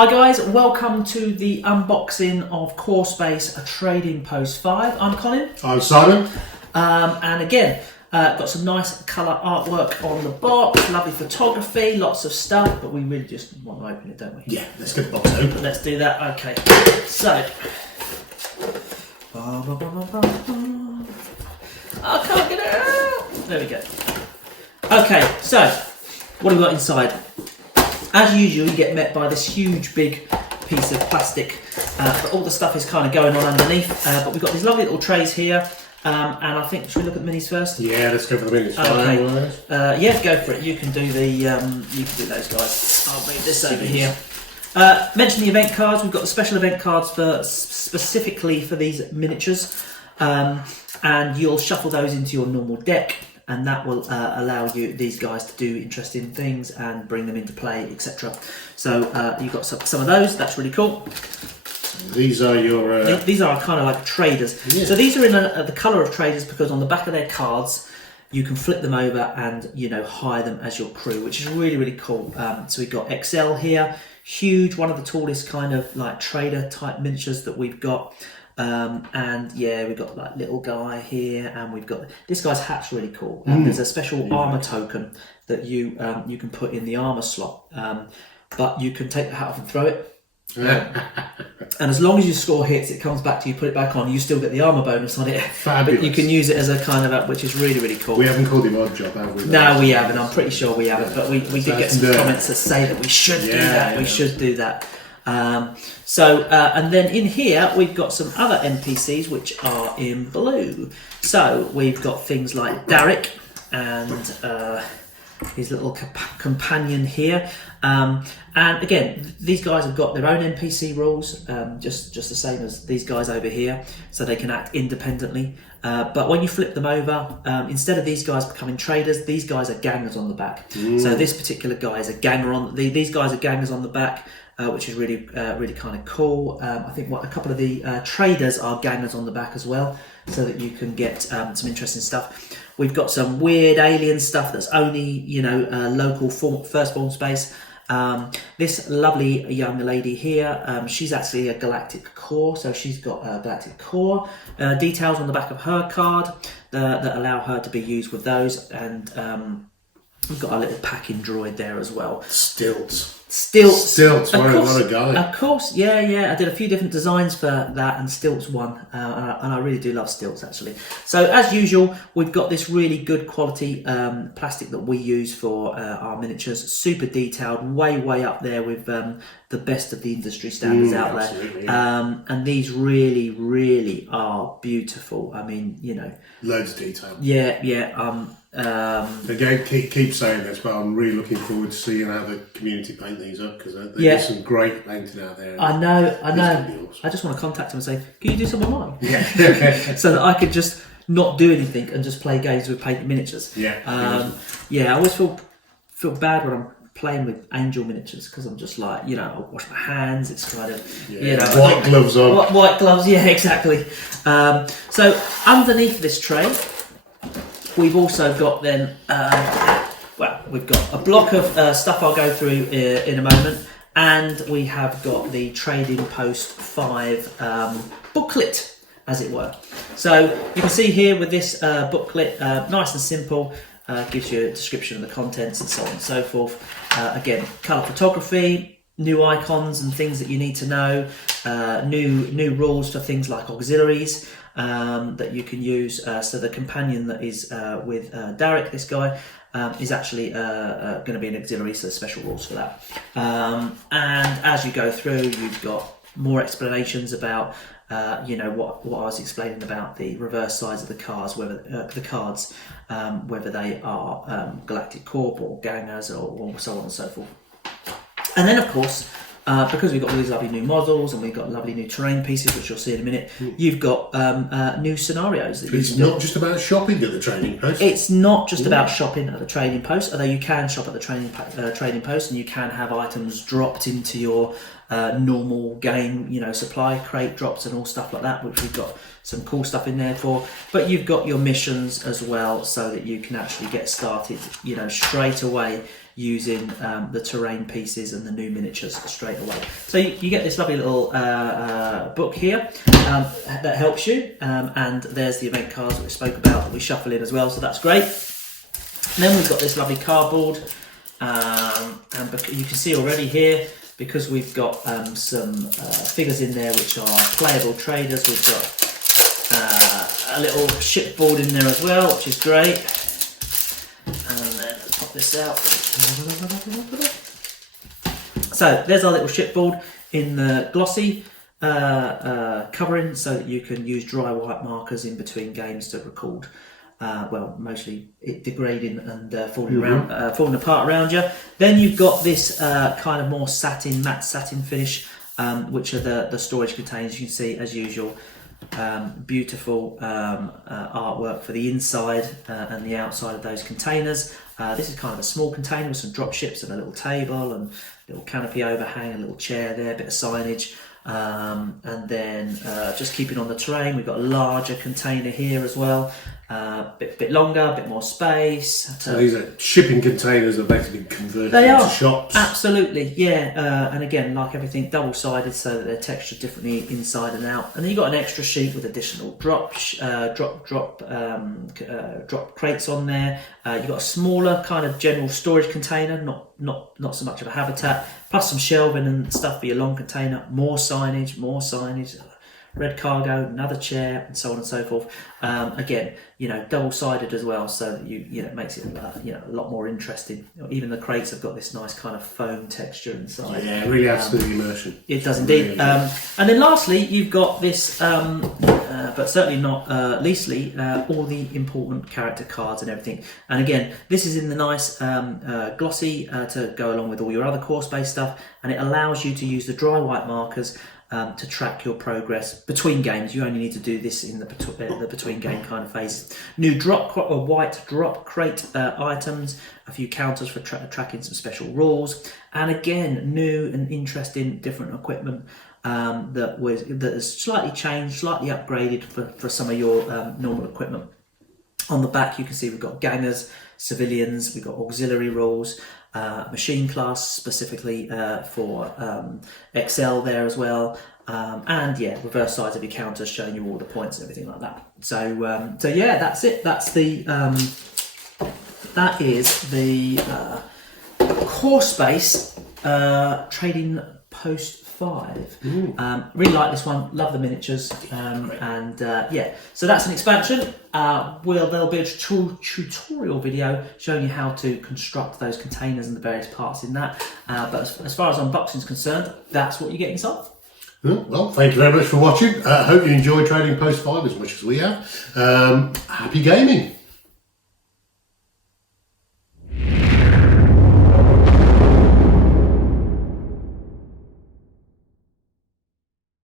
Hi guys, welcome to the unboxing of Core Space A Trading Post 5. I'm Colin. I'm Simon. And again, got some nice colour artwork on the box, lovely photography, lots of stuff, but we really just want to open it, don't we? Yeah, let's get the box open. Let's do that, okay. So, I can't get it out! There we go. Okay, so, what have we got inside? As usual, you get met by this huge big piece of plastic, but all the stuff is kind of going on underneath. But we've got these lovely little trays here, and I think, should we look at the minis first? Yeah, let's go for the minis. Okay. Yeah, go for it. You can do those guys. I'll move this over here. Mention the event cards. We've got the special event cards for specifically for these miniatures, and you'll shuffle those into your normal deck. And that will allow these guys to do interesting things and bring them into play, etc. So you've got some of those. That's really cool. These are your. These are kind of like traders. Yeah. So these are in the colour of traders because on the back of their cards you can flip them over and hire them as your crew, which is really, really cool. So we've got XL here, huge, one of the tallest kind of like trader type miniatures that we've got. And yeah, we've got like little guy here, and we've got this guy's hat's really cool. There's a special armor token that you can put in the armor slot, but you can take the hat off and throw it. And as long as you score hits, it comes back to you. Put it back on, you still get the armor bonus on it. Fabulous. But you can use it as a kind of which is really, really cool. We haven't called him Odd Job, have we? No, we haven't. I'm pretty sure we haven't. But we did get some comments that say that we should do that. We should do that. And then in here we've got some other NPCs which are in blue. So we've got things like Derek and his little companion here. And again, these guys have got their own NPC rules, just the same as these guys over here, so they can act independently. But when you flip them over, instead of these guys becoming traders, these guys are gangers on the back. So this particular guy is a ganger on. These guys are gangers on the back. Which is really kind of cool. I think a couple of the traders are gangers on the back as well, so that you can get some interesting stuff. We've got some weird alien stuff that's only local firstborn space. This lovely young lady here, she's actually a galactic core, so she's got a galactic core details on the back of her card that allow her to be used with those, and we've got our little packing droid there as well. Stilts, what a guy. Of course, yeah. I did a few different designs for that, and Stilts one, and I really do love Stilts actually. So as usual, we've got this really good quality plastic that we use for our miniatures, super detailed, way up there with the best of the industry standards out there. Yeah. And these really are beautiful. I mean, loads of detail. Yeah. Again, keep saying this, but I'm really looking forward to seeing how the community paint these up, because there's some great painting out there. I know. Awesome. I just want to contact them and say, can you do some online? Yeah. So that I could just not do anything and just play games with painted miniatures. Yeah. I always feel bad when I'm playing with angel miniatures, because I'm just like, I wash my hands. It's kind of white gloves on. White gloves, yeah, exactly. So underneath this tray, we've also got then, we've got a block of stuff I'll go through in a moment, and we have got the Trading Post 5 booklet, as it were. So you can see here with this booklet, nice and simple, gives you a description of the contents and so on and so forth. Again, colour photography, new icons and things that you need to know, new rules for things like auxiliaries that you can use. So the companion that is with Derek, this guy, is actually going to be an auxiliary, so there's special rules for that. And as you go through, you've got more explanations about what I was explaining about the reverse sides of the cards, whether they are galactic corp or gangers or so on and so forth. And then, of course, because we've got all these lovely new models and we've got lovely new terrain pieces, which you'll see in a minute, you've got new scenarios. It's not just about shopping at the Trading Post. It's not just about shopping at the Trading Post, although you can shop at the Trading Post and you can have items dropped into your normal game, supply crate drops and all stuff like that, which we've got some cool stuff in there for. But you've got your missions as well, so that you can actually get started, straight away using the terrain pieces and the new miniatures straight away. So you get this lovely little book here that helps you, and there's the event cards that we spoke about that we shuffle in as well, so that's great. And then we've got this lovely cardboard, and you can see already here, because we've got some figures in there which are playable traders. We've got a little shipboard in there as well, which is great. And then let's pop this out. So there's our little shipboard in the glossy covering, so that you can use dry white markers in between games to record. Mostly it degrading and falling apart around you. Then you've got this kind of more matte satin finish, which are the storage containers. You can see, as usual, beautiful artwork for the inside and the outside of those containers. This is kind of a small container with some drop ships and a little table and a little canopy overhang, a little chair there, a bit of signage. And then just keeping on the terrain, we've got a larger container here as well, bit longer, a bit more space. So these are shipping containers that have basically been converted into shops. Absolutely, yeah. And again, like everything, double-sided, so that they're textured differently inside and out. And then you've got an extra sheet with additional drop crates on there. You've got a smaller kind of general storage container, not so much of a habitat, plus some shelving and stuff for your long container, more signage, red cargo, another chair, and so on and so forth. Again, double-sided as well, so that it makes it a lot more interesting. Even the crates have got this nice kind of foam texture inside. Yeah, it really adds to the immersion. It does indeed. Really and then lastly, you've got this, but certainly not leastly, all the important character cards and everything. And again, this is in the nice glossy to go along with all your other course-based stuff, and it allows you to use the dry white markers to track your progress between games. You only need to do this in the between game kind of phases. New white drop crate items, a few counters for tracking some special rules, and again, new and interesting different equipment that is slightly changed, slightly upgraded for some of your normal equipment. On the back, you can see we've got gangers, civilians, we've got auxiliary rules, machine class specifically for XL there as well, and reverse sides of your counters showing you all the points and everything like that. So yeah, that's it. That's that is the core space trading post 5. Really like this one, love the miniatures, so that's an expansion. There'll be a tutorial video showing you how to construct those containers and the various parts in that, but as far as unboxing is concerned, that's what you get inside. Well, thank you very much for watching. I hope you enjoyed Trading Post 5 as much as we have. Happy gaming!